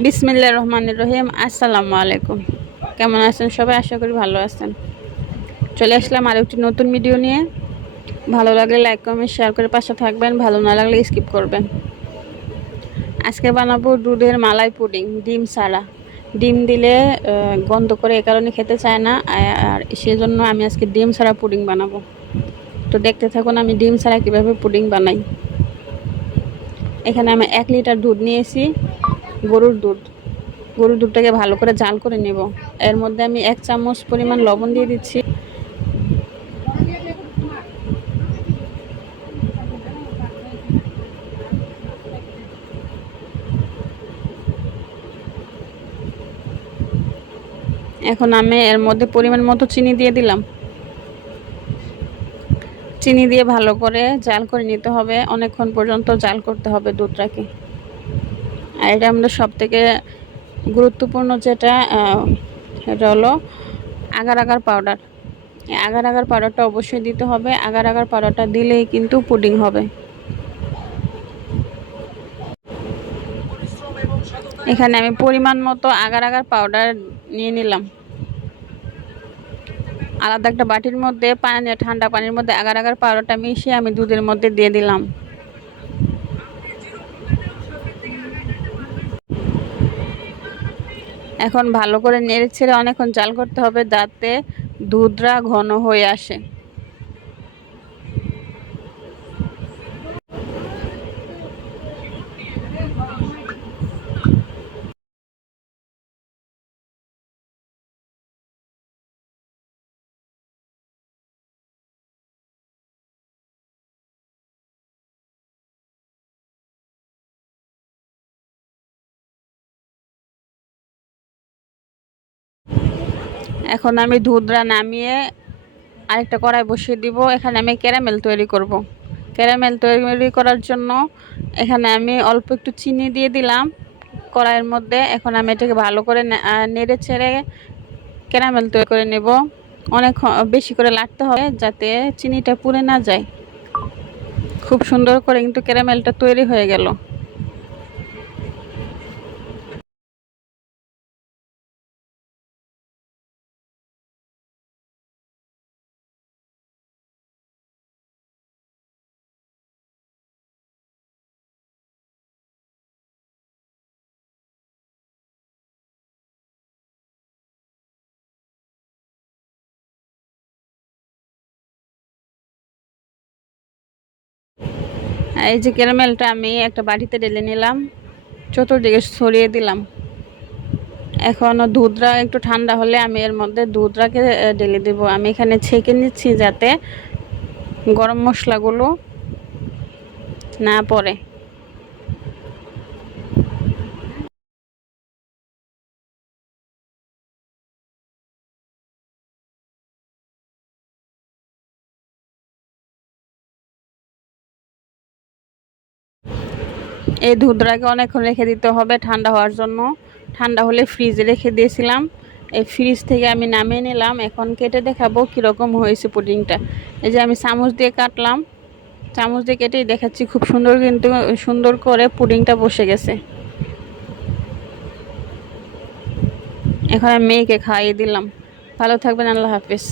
বিসমিল্লাহির রহমানির রহিম। আসসালামু আলাইকুম। কেমন আছেন সবাই? আশা করি ভালো আছেন। চলে আসলাম আর একটি নতুন ভিডিও নিয়ে। ভালো লাগলে লাইক কমেন্ট শেয়ার করে পাশে থাকবেন, ভালো না লাগলে স্কিপ করবেন। আজকে বানাবো দুধের মালাই পুডিং, ডিম ছাড়া। ডিম দিলে গন্ধ করে, এ কারণে খেতে চায় না, আর সেজন্য আমি আজকে ডিম ছাড়া পুডিং বানাবো। তো দেখতে থাকুন আমি ডিম ছাড়া কীভাবে পুডিং বানাই। এখানে আমি 1 লিটার দুধ নিয়েছি, গরুর দুধ। গরুর দুধটাকে ভালো করে জাল করে নেব। এর মধ্যে আমি 1 চামচ পরিমাণ লবণ দিয়ে দিচ্ছি। এখন আমি এর মধ্যে পরিমাণ মতো চিনি দিয়ে দিলাম। চিনি দিয়ে ভালো করে জাল করে নিতে হবে, অনেকক্ষণ পর্যন্ত জাল করতে হবে দুধটাকে। আর এটা আমাদের সবথেকে গুরুত্বপূর্ণ যেটা এটা হলো agar agar powder. Agar agar পাউডারটা অবশ্যই দিতে হবে। আগার আগার পাউডারটা দিলেই কিন্তু পুডিং হবে। এখানে আমি পরিমাণ মতো আগার আগার পাউডার নিয়ে নিলাম। আলাদা একটা বাটির মধ্যে ঠান্ডা পানির মধ্যে আগার আগার পাউডারটা মিশিয়ে আমি দুধের মধ্যে দিয়ে দিলাম। এখন ভালো করে নেড়ে ছেড়ে অনেকক্ষণ জাল করতে হবে, যাতে দুধটা ঘন হয়ে আসে। এখন আমি দুধটা নামিয়ে আরেকটা কড়াই বসিয়ে দিব। এখানে আমি ক্যারামেল তৈরি করব। ক্যারামেল তৈরি করার জন্য এখানে আমি অল্প একটু চিনি দিয়ে দিলাম কড়াইয়ের মধ্যে। এখন আমি এটাকে ভালো করে নেড়ে ছেড়ে ক্যারামেল তৈরি করে নেব। অনেক বেশি করে লাড়তে হবে যাতে চিনিটা পুড়ে না যায়। খুব সুন্দর করে কিন্তু ক্যারামেলটা তৈরি হয়ে গেল। এই যে ক্যারামেলটা আমি একটা বাটিতে ঢেলে নিলাম, চতুর্দিকে ছড়িয়ে দিলাম। এখন দুধটা একটু ঠান্ডা হলে আমি এর মধ্যে দুধটাকে ঢেলে দেব। আমি এখানে ছেঁকে নিচ্ছি যাতে গরম মশলাগুলো না পড়ে। এই দুধটাকে অনেকক্ষণ রেখে দিতে হবে ঠান্ডা হওয়ার জন্য। ঠান্ডা হলে ফ্রিজে রেখে দিয়েছিলাম, এই ফ্রিজ থেকে আমি নামিয়ে নিলাম। এখন কেটে দেখাবো কীরকম হয়েছে পুডিংটা। এই যে আমি চামচ দিয়ে কাটলাম, চামচ দিয়ে কেটেই দেখাচ্ছি। খুব সুন্দর, কিন্তু সুন্দর করে পুডিংটা বসে গেছে। এখন আমি মেয়েকে খাইয়ে দিলাম। ভালো থাকবেন, আল্লাহ হাফেজ।